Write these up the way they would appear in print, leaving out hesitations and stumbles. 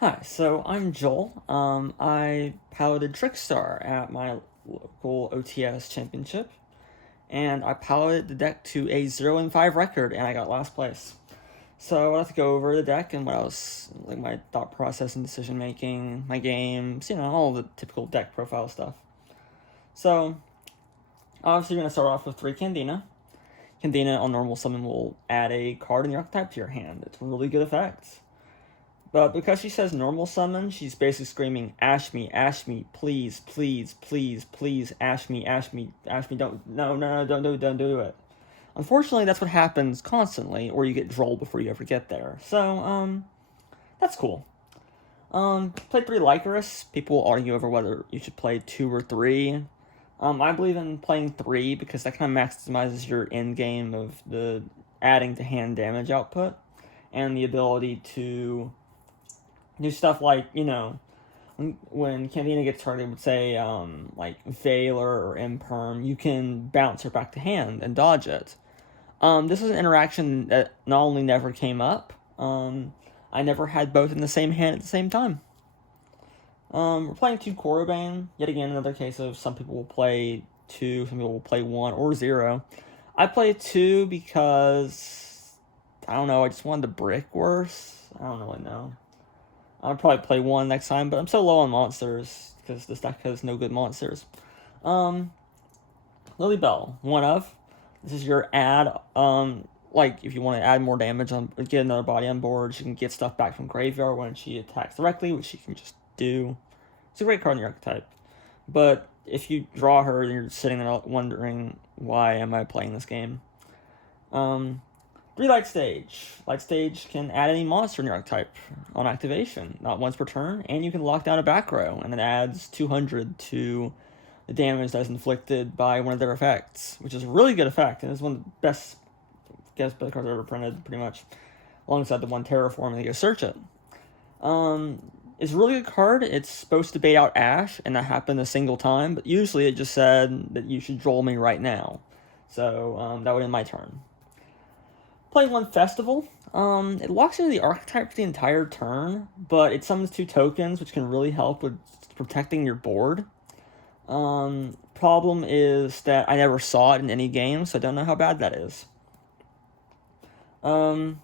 Hi, so I'm Joel. I piloted Trickstar at my local OTS championship, and I piloted the deck to a 0-5 record, and I got last place. So I'd have to go over the deck and what I was like, my thought process and decision making, my games, all the typical deck profile stuff. So obviously, you're gonna start off with 3 Candina. Candina on normal summon will add a card in your archetype to your hand. It's a really good effect. But because she says normal summon, she's basically screaming, Ash me, please, please, please, please, Ash me, don't, no, don't do it. Unfortunately, that's what happens constantly, or you get drolled before you ever get there. So, that's cool. Played 3 Lycaris. People argue over whether you should play 2 or 3. I believe in playing 3 because that kind of maximizes your end game of the adding to hand damage output and the ability to do stuff like, when Candina gets targeted with, say, like Veiler or Imperm, you can bounce her back to hand and dodge it. This is an interaction that not only never came up, I never had both in the same hand at the same time. We're playing 2 Korobane. Yet again, another case of some people will play 2, some people will play 1 or 0. I play 2 because, I don't know, I just wanted the brick worse. I don't really know. I'll probably play 1 next time, but I'm so low on monsters because this deck has no good monsters. Lily Bell, 1 of. This is your add. Like if you want to add more damage on, get another body on board, she can get stuff back from graveyard when she attacks directly, which she can just do. It's a great card in your archetype. But if you draw her, you're sitting there wondering, why am I playing this game? 3 Light Stage. Light Stage can add any monster in your archetype on activation, not once per turn, and you can lock down a back row, and it adds 200 to the damage that is inflicted by one of their effects, which is a really good effect, and is one of the best cards I've ever printed, pretty much, alongside the one Terraform, and you go search it. It's a really good card. It's supposed to bait out Ash, and that happened a single time, but usually it just said that you should droll me right now. So that would end my turn. Playing 1 Festival. It locks into the archetype for the entire turn, but it summons 2 tokens, which can really help with protecting your board. Problem is that I never saw it in any game, so I don't know how bad that is. And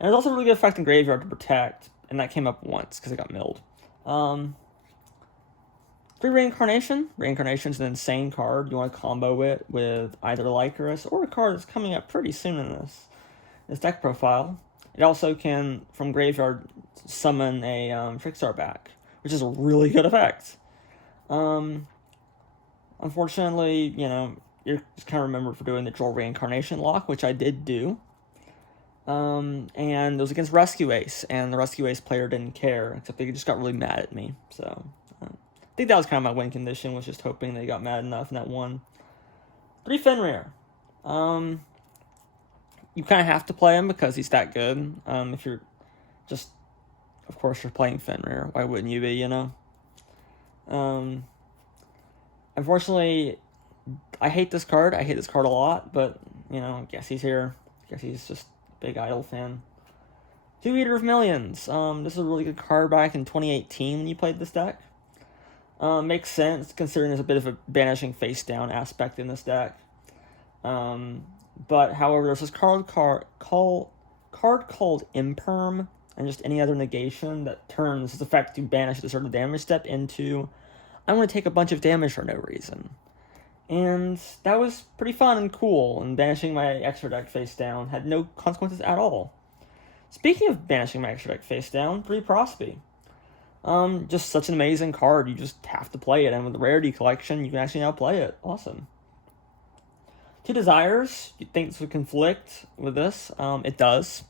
there's also a really good effect in Graveyard to protect, and that came up once because it got milled. 3 Reincarnation. Reincarnation's an insane card. You want to combo it with either Lycaris or a card that's coming up pretty soon in this deck profile. It also can, from graveyard, summon a Trickstar back, which is a really good effect. Unfortunately, you're just kind of remembered for doing the Droll Reincarnation lock, which I did do. And it was against Rescue Ace, and the Rescue Ace player didn't care, except they just got really mad at me. So, I think that was kind of my win condition, was just hoping they got mad enough in that one. 3 Fenrir. You kind of have to play him because he's that good. If you're just, of course, you're playing Fenrir. Why wouldn't you be, Unfortunately, I hate this card. I hate this card a lot, but, I guess he's here. I guess he's just a big Idol fan. 2 Eater of Millions. This is a really good card back in 2018 when you played this deck. Makes sense, considering there's a bit of a banishing face down aspect in this deck. But however, there's this card called Imperm, and just any other negation that turns its effect to banish the certain damage step into, I'm going to take a bunch of damage for no reason. And that was pretty fun and cool, and banishing my extra deck face down had no consequences at all. Speaking of banishing my extra deck face down, 3 Prosby. Just such an amazing card, you just have to play it, and with the Rarity Collection, you can actually now play it. Awesome. 2 Desires. You'd think this would conflict with this. It does.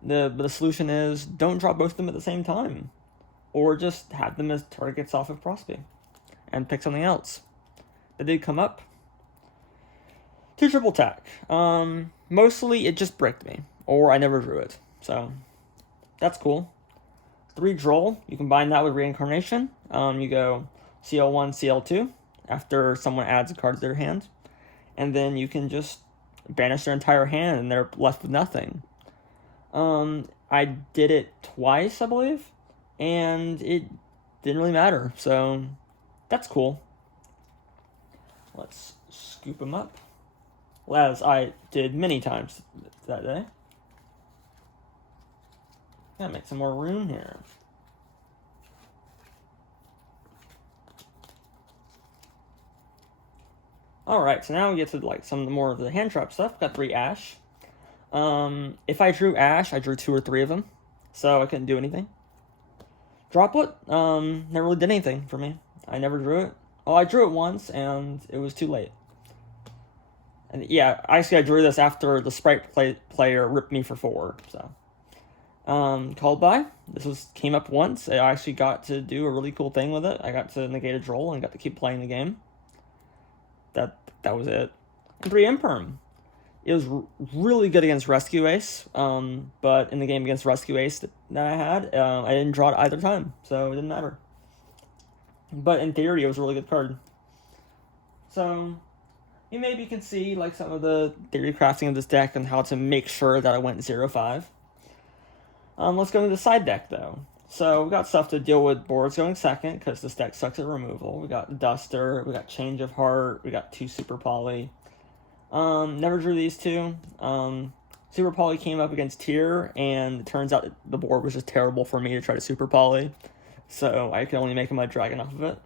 The solution is don't drop both of them at the same time. Or just have them as targets off of Prosby. And pick something else. That did come up. 2 Triple Attack. Mostly it just bricked me. Or I never drew it. So, that's cool. 3 Droll. You combine that with Reincarnation. You go CL1, CL2. After someone adds a card to their hand. And then you can just banish their entire hand and they're left with nothing. I did it twice, I believe, and it didn't really matter. So that's cool. Let's scoop them up, as I did many times that day. Gotta make some more room here. Alright, so now we get to like some more of the hand trap stuff. Got 3 Ash. If I drew Ash, I drew 2 or 3 of them, so I couldn't do anything. Droplet, never really did anything for me. I never drew it. Oh, I drew it once, and it was too late. And yeah, actually I drew this after the Sprite player ripped me for 4, so. Called by. This came up once. I actually got to do a really cool thing with it. I got to negate a droll and got to keep playing the game. That was it. And 3 Imperm. It was really good against Rescue Ace, but in the game against Rescue Ace that I had, I didn't draw it either time, so it didn't matter. But in theory, it was a really good card. So, you maybe can see like some of the theory crafting of this deck and how to make sure that I went 0-5. Let's go into the side deck, though. So, we got stuff to deal with boards going second, because this deck sucks at removal. We got Duster, we got Change of Heart, we got 2 Super Poly. Never drew these 2. Super Poly came up against Tier, and it turns out the board was just terrible for me to try to Super Poly. So, I could only make a Mud Dragon off of it.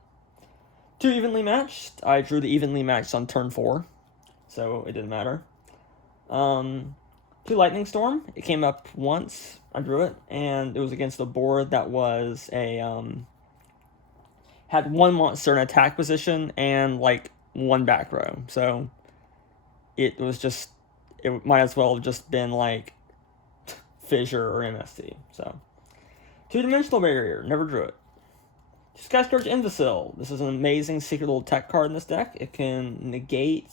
2 Evenly Matched. I drew the Evenly Matched on turn 4, so it didn't matter. 2 Lightning Storm. It came up once. I drew it, and it was against a board that was had 1 monster in attack position and like 1 back row. So it might as well have just been like Fissure or MST. So 2-Dimensional Barrier. Never drew it. Skyscourge Imbecile. This is an amazing secret little tech card in this deck. It can negate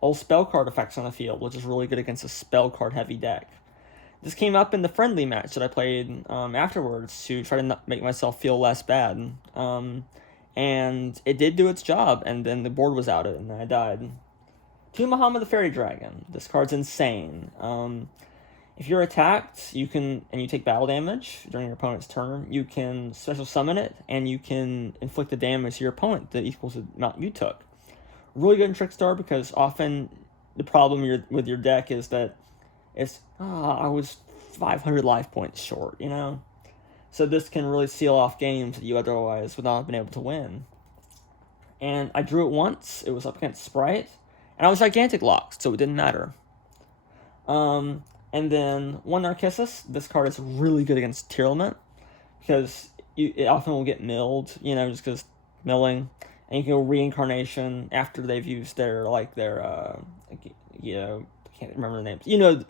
all spell card effects on the field, which is really good against a spell card heavy deck. This came up in the friendly match that I played afterwards to try to make myself feel less bad. And it did do its job, and then the board was outed, and I died. 2 Muhammad the Fairy Dragon. This card's insane. If you're attacked, you take battle damage during your opponent's turn, you can special summon it, and you can inflict the damage to your opponent that equals the amount you took. Really good in Trickstar, because often the problem with your deck is that I was 500 life points short, you know? So this can really seal off games that you otherwise would not have been able to win. And I drew it once. It was up against Sprite. And I was gigantic locked, so it didn't matter. And then 1 Narcissus. This card is really good against Tier Element, because it often will get milled, just because milling. And you can go Reincarnation after they've used their I can't remember the names. The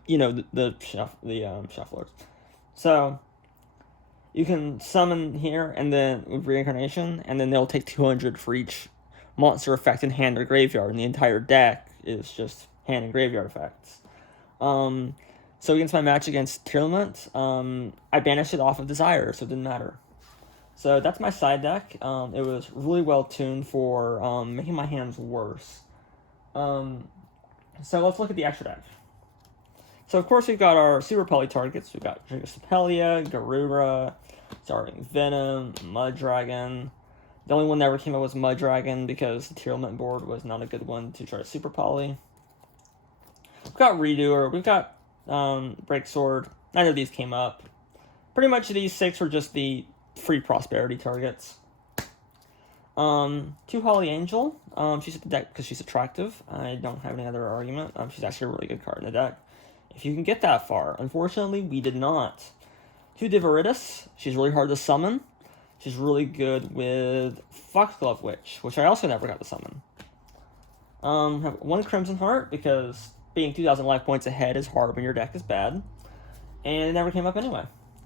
shufflers. So you can summon here, and then with Reincarnation, and then they'll take 200 for each monster effect in hand or graveyard, and the entire deck is just hand and graveyard effects. So against my match against Tier Element, I banished it off of Desire, so it didn't matter. So that's my side deck. It was really well tuned for making my hands worse. So let's look at the extra deck. So of course we've got our Super Poly targets. We've got Trigosapelia, Garura, Starving Venom, Mud Dragon. The only one that ever came up was Mud Dragon, because the Tier Element board was not a good one to try to Super Poly. We've got Redoer, we've got Break Sword. None of these came up. Pretty much these 6 were just the free prosperity targets. 2 Holly Angel. She's at the deck because she's attractive. I don't have any other argument. She's actually a really good card in the deck, if you can get that far. Unfortunately, we did not. 2 Diveritus. She's really hard to summon. She's really good with Foxglove Witch, which I also never got to summon. Have 1 Crimson Heart, because being 2,000 life points ahead is hard when your deck is bad. And it never came up anyway.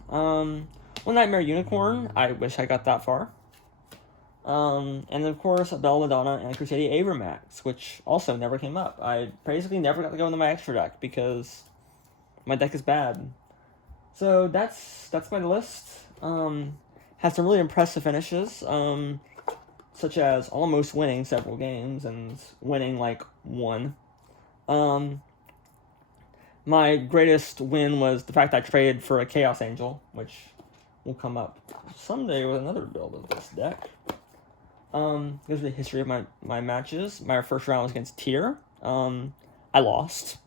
1 Nightmare Unicorn. I wish I got that far. And of course, Bella Madonna and Crusadia Avermax, which also never came up. I basically never got to go into my extra deck because my deck is bad. So that's my list. Has some really impressive finishes, such as almost winning several games and winning like 1. My greatest win was the fact I traded for a Chaos Angel, which will come up someday with another build of this deck. Here's the history of my matches. My first round was against Tier. I lost.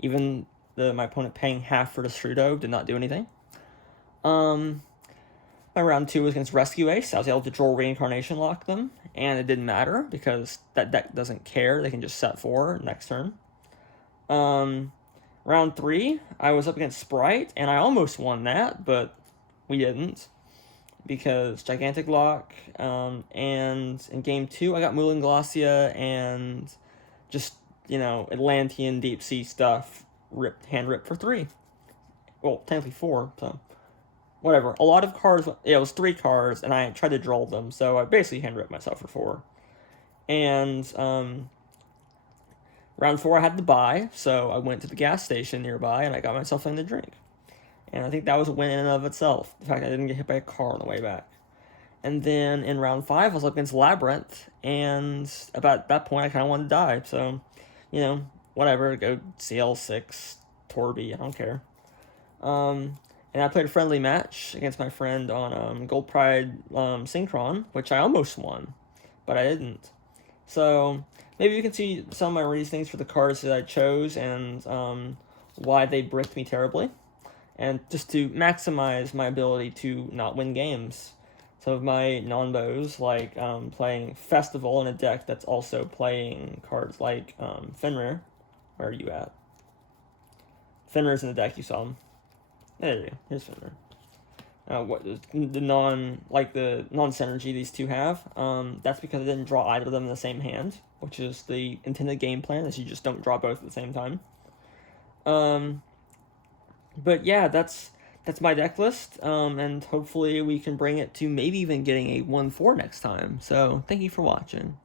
Even my opponent paying half for the Strudo did not do anything. My round 2 was against Rescue Ace. I was able to draw Reincarnation Lock them, and it didn't matter because that deck doesn't care. They can just set 4 next turn. Round 3, I was up against Sprite, and I almost won that, but we didn't because Gigantic Lock, and in game 2, I got Moulin Glacia and just, Atlantean Deep Sea stuff hand ripped for 3. Well, technically 4, so whatever. A lot of cards, it was 3 cards, and I tried to draw them, so I basically hand ripped myself for 4. And, round 4, I had to buy, so I went to the gas station nearby, and I got myself something to drink. And I think that was a win in and of itself, the fact I didn't get hit by a car on the way back. And then in round 5, I was up against Labyrinth, and about that point, I kind of wanted to die, so, whatever, go CL6, Torby, I don't care. And I played a friendly match against my friend on Gold Pride Synchron, which I almost won, but I didn't. So maybe you can see some of my reasonings for the cards that I chose and why they bricked me terribly. And just to maximize my ability to not win games. Some of my non-bows, like playing Festival in a deck that's also playing cards like Fenrir. Where are you at? Fenrir's in the deck, you saw him. There you go, here's Fenrir. The non-synergy these two have, that's because I didn't draw either of them in the same hand, which is the intended game plan, is you just don't draw both at the same time. But yeah, that's my deck list, and hopefully we can bring it to maybe even getting a 1-4 next time. So thank you for watching.